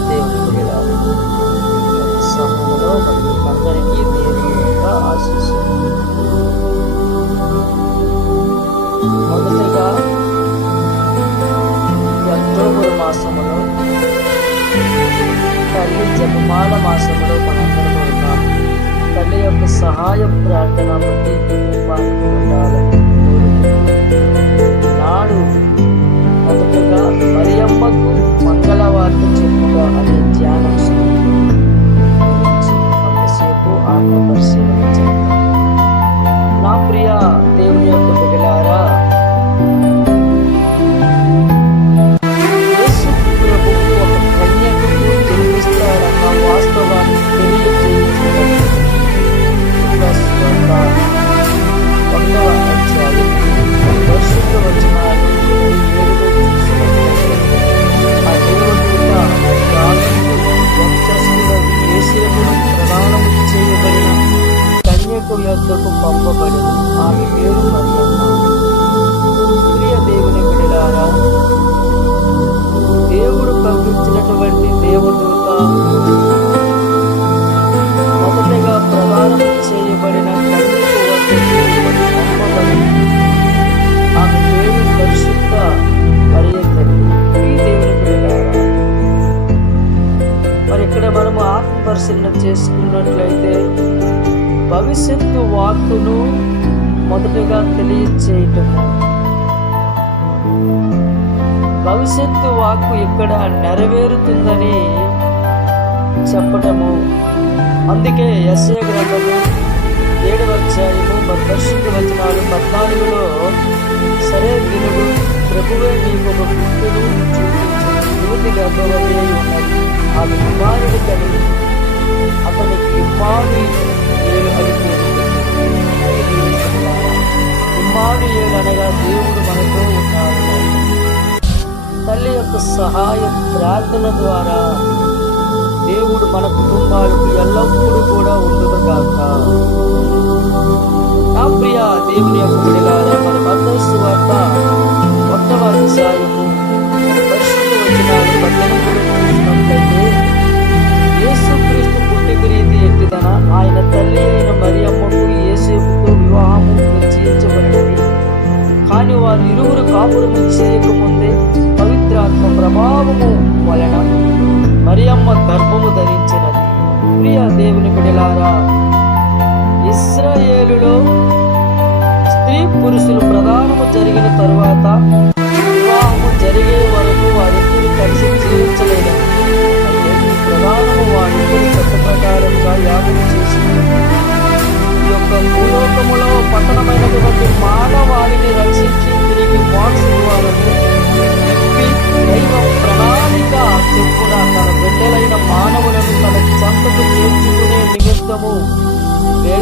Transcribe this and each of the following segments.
దేవుని బిడ్డలారా, సమయంలో మరియు అందరికీ మీరు యొక్క ఆశీస్సు మొదటిగా అక్టోబర్ మాసంలో తల్లి జపమాల మాసంలో మనందరం ఉన్నాం తల్లి యొక్క సహాయ ప్రార్థన ప్రతి కుటుంబానికి ఉండాలని కోరుకుంటూ నాడు করলে অত্যন্ত কম পাবে আর বেরোনো భవిష్యత్తు వాక్కును మొదటగా తెలియచేయటము భవిష్యత్తు వాక్కు ఇక్కడ నెరవేరుతుందని చెప్పటము. అందుకే ఎస్ఏ గ్రంథము ఏడవ అధ్యాయము మరి పరిశుద్ధ వచనాలు పద్నాలుగులో సరే దినుడు ప్రభువే మీకు ఒక పుట్టును చూపించు యువతి గర్భవతి ఉన్నది ఆమె కుమారుడు కలిగి తల్లి సహాయం ప్రార్థన ద్వారా దేవుడు మన కుటుంబాలకు ఎల్లప్పుడూ కూడా ఉండుగాక నా ప్రియ దేవుని యొక్క బిడ్డలారా మన మద్దస్తు వార్త మొట్టవ అధ్యాయము పరిశుద్ధ వచనాలు పద్దెనిమిదిలో చూసినట్లయితే యేసుక్రీస్తు పుట్టిక రీతి ఎట్టిదన ఆయన తల్లి అయిన మరియమ్మకు యేసేపుతో వివాహము నిశ్చయించబడినది. కానీ వారు ఇరువురు కాపురము చేయకముందే పవిత్రాత్మ ప్రభావము వలన మరియమ్మ గర్భము ధరించినది. ప్రియ దేవుని బిడలారా ఇస్రాయేలులో స్త్రీ పురుషులు ప్రధానము జరిగిన తరువాత వివాహము జరిగే వరకు వారిద్దరు కలిసి జీవించారు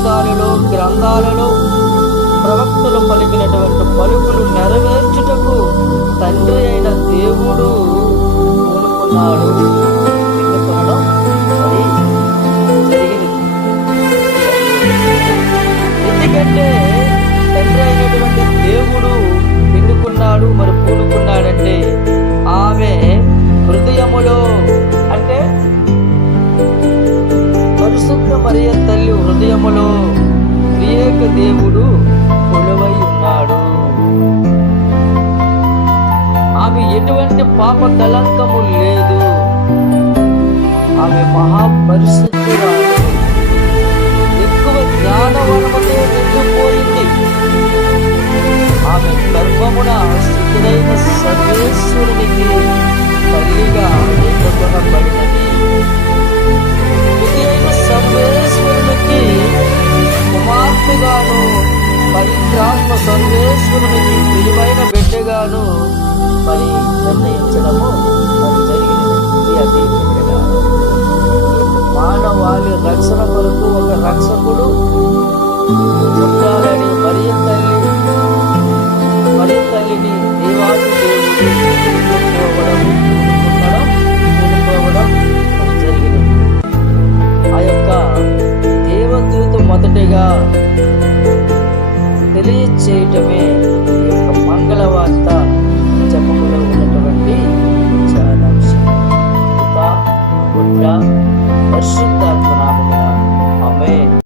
వేదాలలో గ్రంథాలలో ప్రవక్తలు పలికినటువంటి పలుకులు నెరవేర్చుటకు తండ్రి అయిన దేవుడు పూనుకున్నాడు. ఎన్నుకొనడం ఎందుకంటే తండ్రి అయినటువంటి దేవుడు పిండుకున్నాడు మరి పూనుకున్నాడంటే ఆమె హృదయములో అంటే పరిశుద్ధ మరియ నామములో హృదయములో త్రియేక దేవుడు కొలువై ఉన్నాడు. ఆమె ఎటువంటి పాప కలంకము లేదు. ఆమె మహాపరిశుద్ధురాలు. నిర్ణయించడము మరి జరిగినది. అది దేవుని మానవాళి రక్షణ కొరకు ఒక రక్షకుడు